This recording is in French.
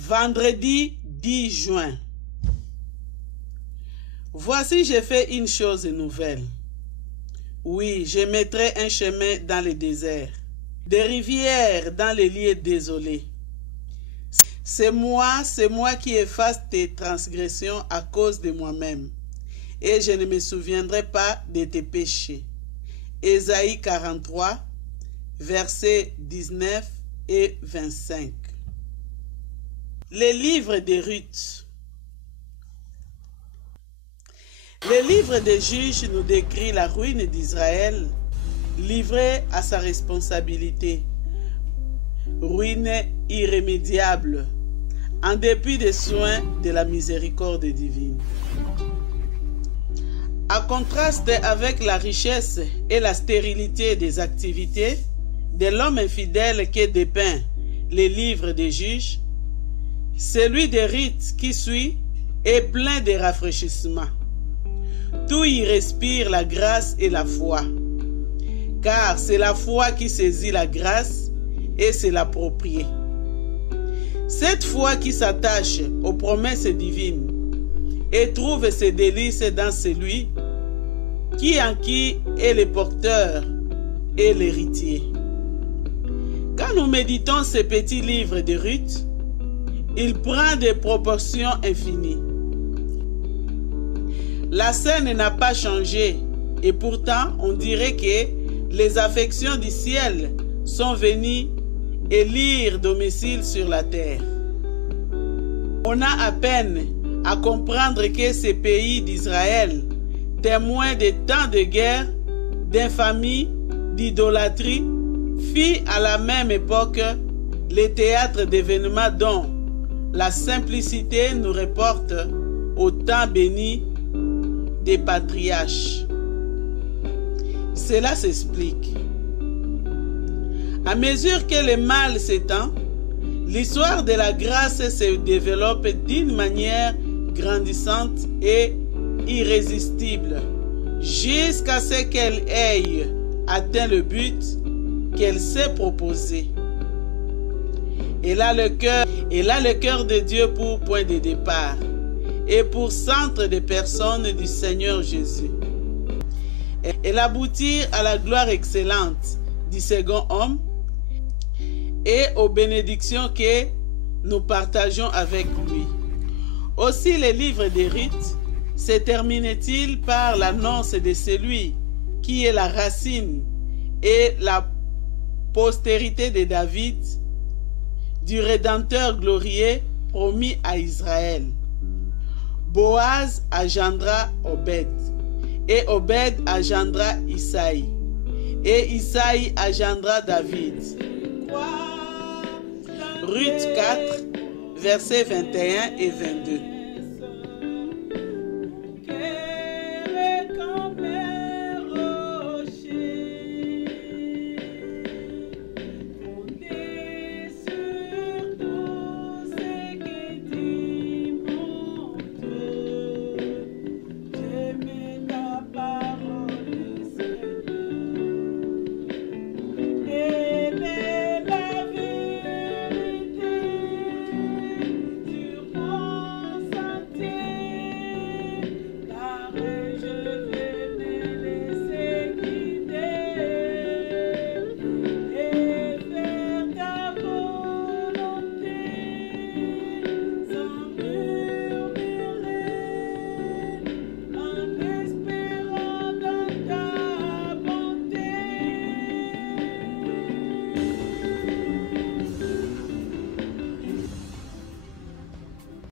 Vendredi 10 juin. Voici, j'ai fait une chose nouvelle. Oui, je mettrai un chemin dans le désert, des rivières dans les lieux désolés. C'est moi qui efface tes transgressions à cause de moi-même, et je ne me souviendrai pas de tes péchés. Ésaïe 43, versets 19 et 25. Les livres de Ruth. Le livre des Juges nous décrit la ruine d'Israël, livrée à sa responsabilité. Ruine irrémédiable, en dépit des soins de la miséricorde divine. En contraste avec la richesse et la stérilité des activités de l'homme infidèle qui dépeint les livres des Juges, celui de Ruth qui suit est plein de rafraîchissement. Tout y respire la grâce et la foi, car c'est la foi qui saisit la grâce et se l'approprie. Cette foi qui s'attache aux promesses divines et trouve ses délices dans celui qui est le porteur et l'héritier. Quand nous méditons ce petit livre de Ruth, il prend des proportions infinies. La scène n'a pas changé et pourtant on dirait que les affections du ciel sont venues élire domicile sur la terre. On a à peine à comprendre que ce pays d'Israël, témoin de tant de guerres, d'infamie, d'idolâtrie, fit à la même époque les théâtres d'événements dont la simplicité nous reporte au temps béni des patriarches. Cela s'explique. À mesure que le mal s'étend, l'histoire de la grâce se développe d'une manière grandissante et irrésistible, jusqu'à ce qu'elle ait atteint le but qu'elle s'est proposé. Elle a le cœur de Dieu pour point de départ et pour centre de personnes du Seigneur Jésus. Elle aboutit à la gloire excellente du second homme et aux bénédictions que nous partageons avec lui. Aussi, le livre de Ruth se termine-t-il par l'annonce de celui qui est la racine et la postérité de David, du Rédempteur glorieux promis à Israël. Boaz engendra Obed, et Obed engendra Isaïe, et Isaïe engendra David. Ruth 4, versets 21 et 22.